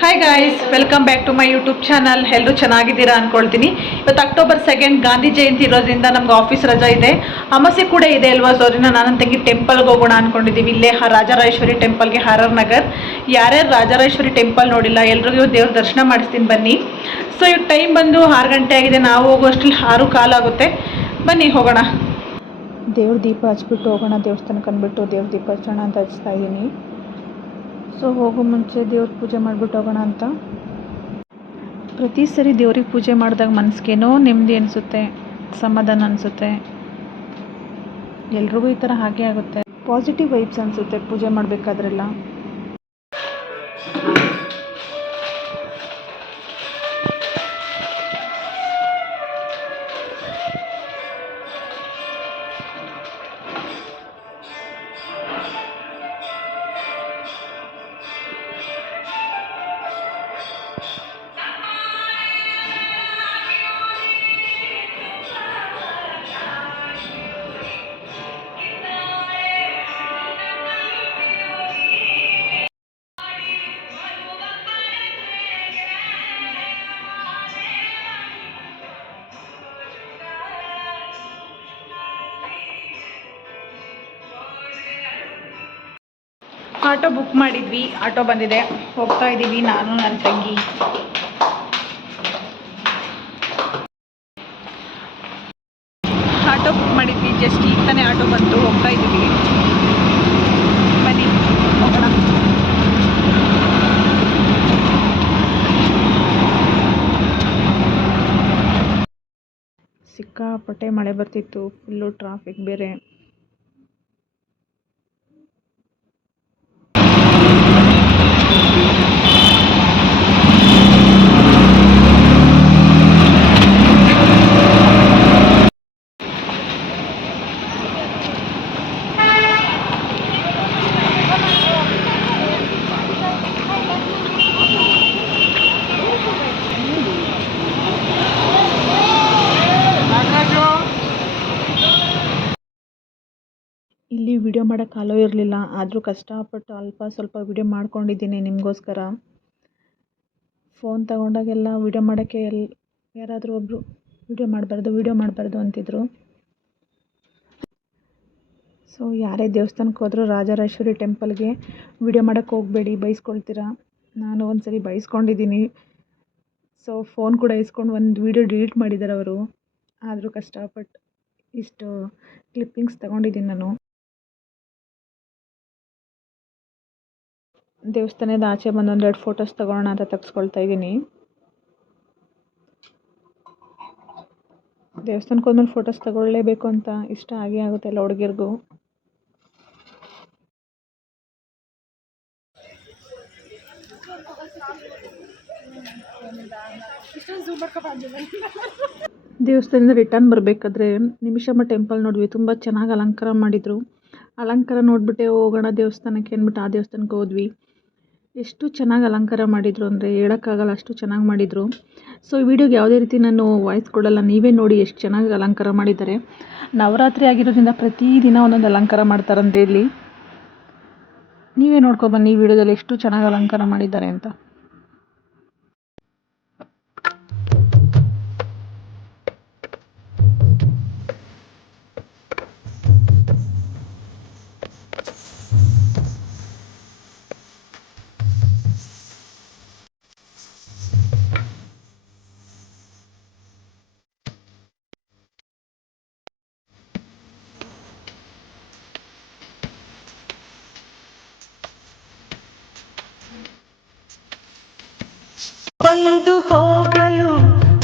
Hi guys, welcome back to my YouTube channel. ಎಲ್ಲರೂ ಚೆನ್ನಾಗಿದ್ದೀರಾ ಅನ್ಕೊಳ್ತೀನಿ. ಇವತ್ತು ಅಕ್ಟೋಬರ್ 2 ಗಾಂಧಿ ಜಯಂತಿ ಇರೋದ್ರಿಂದ ನಮ್ಗೆ ಆಫೀಸ್ ರಜಾ ಇದೆ. ಅಮಾಸೆ ಕೂಡ ಇದೆ ಅಲ್ವಾ, ಸೊ ಅದರಿಂದ ನಾನು ತಂಗಿ ಟೆಂಪಲ್ಗೆ ಹೋಗೋಣ ಅನ್ಕೊಂಡಿದ್ದೀವಿ. ಇಲ್ಲೇ ರಾಜರಾಜೇಶ್ವರಿ ಟೆಂಪಲ್ಗೆ, ಆರ್ ನಗರ್. ಯಾರ್ಯಾರು ರಾಜರಾಜೇಶ್ವರಿ ಟೆಂಪಲ್ ನೋಡಿಲ್ಲ, ಎಲ್ರಿಗೂ ದೇವ್ರ ದರ್ಶನ ಮಾಡಿಸ್ತೀನಿ ಬನ್ನಿ. ಸೊ ಈಗ ಟೈಮ್ ಬಂದು 6 ಗಂಟೆ ಆಗಿದೆ. ನಾವು ಹೋಗೋಷ್ಟರಲ್ಲಿ 6:15 ಆಗುತ್ತೆ. ಬನ್ನಿ ಹೋಗೋಣ. ದೇವ್ರ ದೀಪ ಹಚ್ಬಿಟ್ಟು ಹೋಗೋಣ. ದೇವಸ್ಥಾನಕ್ಕೆ ಅಂದ್ಬಿಟ್ಟು ದೇವ್ರ ದೀಪ ಹಚ್ಚೋಣ ಅಂತ ಹಚ್ತಾ ಇದ್ದೀನಿ. ಸೊ ಹೋಗೋ ಮುಂಚೆ ದೇವ್ರ ಪೂಜೆ ಮಾಡಿಬಿಟ್ಟು ಹೋಗೋಣ ಅಂತ. ಪ್ರತಿ ಸರಿ ದೇವ್ರಿಗೆ ಪೂಜೆ ಮಾಡಿದಾಗ ಮನಸ್ಸಿಗೇನೋ ನೆಮ್ಮದಿ ಅನಿಸುತ್ತೆ, ಸಮಾಧಾನ ಅನಿಸುತ್ತೆ. ಎಲ್ರಿಗೂ ಈ ಥರ ಹಾಗೆ ಆಗುತ್ತೆ. ಪಾಸಿಟಿವ್ ವೈಬ್ಸ್ ಅನಿಸುತ್ತೆ ಪೂಜೆ ಮಾಡಬೇಕಾದ್ರೆಲ್ಲ. ಆಟೋ ಬುಕ್ ಮಾಡಿದ್ವಿ, ಆಟೋ ಬಂದಿದೆ. ಹೋಗ್ತಾ ಇದ್ದೀವಿ ನಾನು ನನ್ನ ತಂಗಿ. ಆಟೋ ಬುಕ್ ಮಾಡಿದ್ವಿ, ಜಸ್ಟ್ ಈಗ ತಾನೇ ಆಟೋ ಬಂತು. ಹೋಗ್ತಾ ಇದ್ದೀವಿ, ಬನ್ನಿ ಹೋಗೋಣ. ಸಿಕ್ಕಾಪಟ್ಟೆ ಮಳೆ ಬರ್ತಿತ್ತು, ಫುಲ್ಲು ಟ್ರಾಫಿಕ್ ಬೇರೆ. ಇಲ್ಲಿ ವಿಡಿಯೋ ಮಾಡೋಕ್ಕೆ ಅಲೋ ಇರಲಿಲ್ಲ, ಆದರೂ ಕಷ್ಟಪಟ್ಟು ಅಲ್ಪ ಸ್ವಲ್ಪ ವಿಡಿಯೋ ಮಾಡ್ಕೊಂಡಿದ್ದೀನಿ ನಿಮಗೋಸ್ಕರ. ಫೋನ್ ತಗೊಂಡಾಗೆಲ್ಲ ವಿಡಿಯೋ ಮಾಡೋಕ್ಕೆ ಯಾರಾದರೂ ಒಬ್ಬರು ವಿಡಿಯೋ ಮಾಡಬಾರ್ದು ಅಂತಿದ್ರು. ಸೊ ಯಾರೇ ದೇವಸ್ಥಾನಕ್ಕೆ ಹೋದರೂ ರಾಜರಾಜೇಶ್ವರಿ ಟೆಂಪಲ್ಗೆ ವಿಡಿಯೋ ಮಾಡೋಕ್ಕೆ ಹೋಗಬೇಡಿ, ಬೈಸ್ಕೊಳ್ತೀರಾ. ನಾನು ಒಂದು ಸರಿ ಬೈಸ್ಕೊಂಡಿದ್ದೀನಿ. ಸೊ ಫೋನ್ ಕೂಡ ಇಸ್ಕೊಂಡು ಒಂದು ವಿಡಿಯೋ ಡಿಲೀಟ್ ಮಾಡಿದ್ದಾರೆ ಅವರು. ಆದರೂ ಕಷ್ಟಪಟ್ಟು ಇಷ್ಟು ಕ್ಲಿಪ್ಪಿಂಗ್ಸ್ ತಗೊಂಡಿದ್ದೀನಿ ನಾನು. ದೇವಸ್ಥಾನದ ಆಚೆ ಬಂದು ಒಂದೆರಡು ಫೋಟೋಸ್ ತಗೊಳ್ಳೋಣ ಅಂತ ತೆಗೆಸ್ಕೊಳ್ತಾ ಇದ್ದೀನಿ. ದೇವಸ್ಥಾನಕ್ಕೆ ಹೋದ್ಮೇಲೆ ಫೋಟೋಸ್ ತಗೊಳ್ಳೇಬೇಕು ಅಂತ ಇಷ್ಟ ಆಗೇ ಆಗುತ್ತೆ ಎಲ್ಲ ಹುಡುಗಿರ್ಗೂ. ದೇವಸ್ಥಾನದಿಂದ ರಿಟರ್ನ್ ಬರಬೇಕಾದ್ರೆ ನಿಮಿಷಮ್ಮ ಟೆಂಪಲ್ ನೋಡಿದ್ವಿ. ತುಂಬ ಚೆನ್ನಾಗಿ ಅಲಂಕಾರ ಮಾಡಿದರು. ಅಲಂಕಾರ ನೋಡಿಬಿಟ್ಟೆ ಹೋಗೋಣ ದೇವಸ್ಥಾನಕ್ಕೆ ಅಂದ್ಬಿಟ್ಟು ಆ ದೇವಸ್ಥಾನಕ್ಕೆ ಹೋದ್ವಿ. ಎಷ್ಟು ಚೆನ್ನಾಗಿ ಅಲಂಕಾರ ಮಾಡಿದರು ಅಂದರೆ ಹೇಳೋಕ್ಕಾಗಲ್ಲ, ಅಷ್ಟು ಚೆನ್ನಾಗಿ ಮಾಡಿದರು. ಸೊ ಈ ವಿಡಿಯೋಗೆ ಯಾವುದೇ ರೀತಿ ನಾನು ವಾಯ್ಸ್ ಕೊಡಲ್ಲ, ನೀವೇ ನೋಡಿ ಎಷ್ಟು ಚೆನ್ನಾಗಿ ಅಲಂಕಾರ ಮಾಡಿದ್ದಾರೆ. ನವರಾತ್ರಿ ಆಗಿರೋದ್ರಿಂದ ಪ್ರತಿದಿನ ಒಂದೊಂದು ಅಲಂಕಾರ ಮಾಡ್ತಾರಂತೆ ಇಲ್ಲಿ. ನೀವೇ ನೋಡ್ಕೊಬನ್ನಿ ಈ ವಿಡಿಯೋದಲ್ಲಿ ಎಷ್ಟು ಚೆನ್ನಾಗಿ ಅಲಂಕಾರ ಮಾಡಿದ್ದಾರೆ ಅಂತ. ಬಂದು ಹೋಗಲು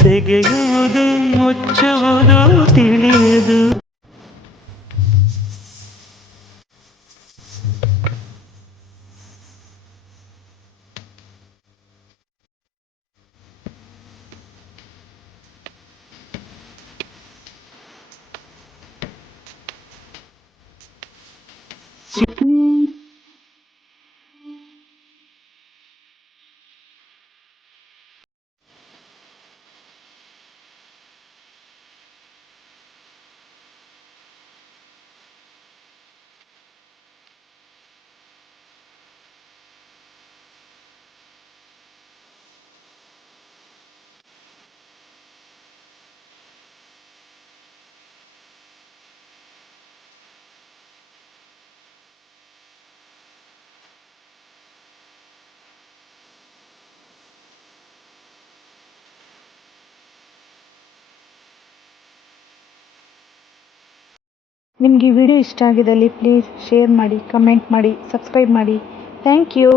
ತೆಗೆಯುವುದು ಮುಚ್ಚುವುದು ತಿಳಿಯುವುದು. ನಿಮಗೆ ಈ ವಿಡಿಯೋ ಇಷ್ಟ ಆಗಿದ್ದಲ್ಲಿ ಪ್ಲೀಸ್ ಶೇರ್ ಮಾಡಿ, ಕಮೆಂಟ್ ಮಾಡಿ, ಸಬ್ಸ್ಕ್ರೈಬ್ ಮಾಡಿ. Thank you.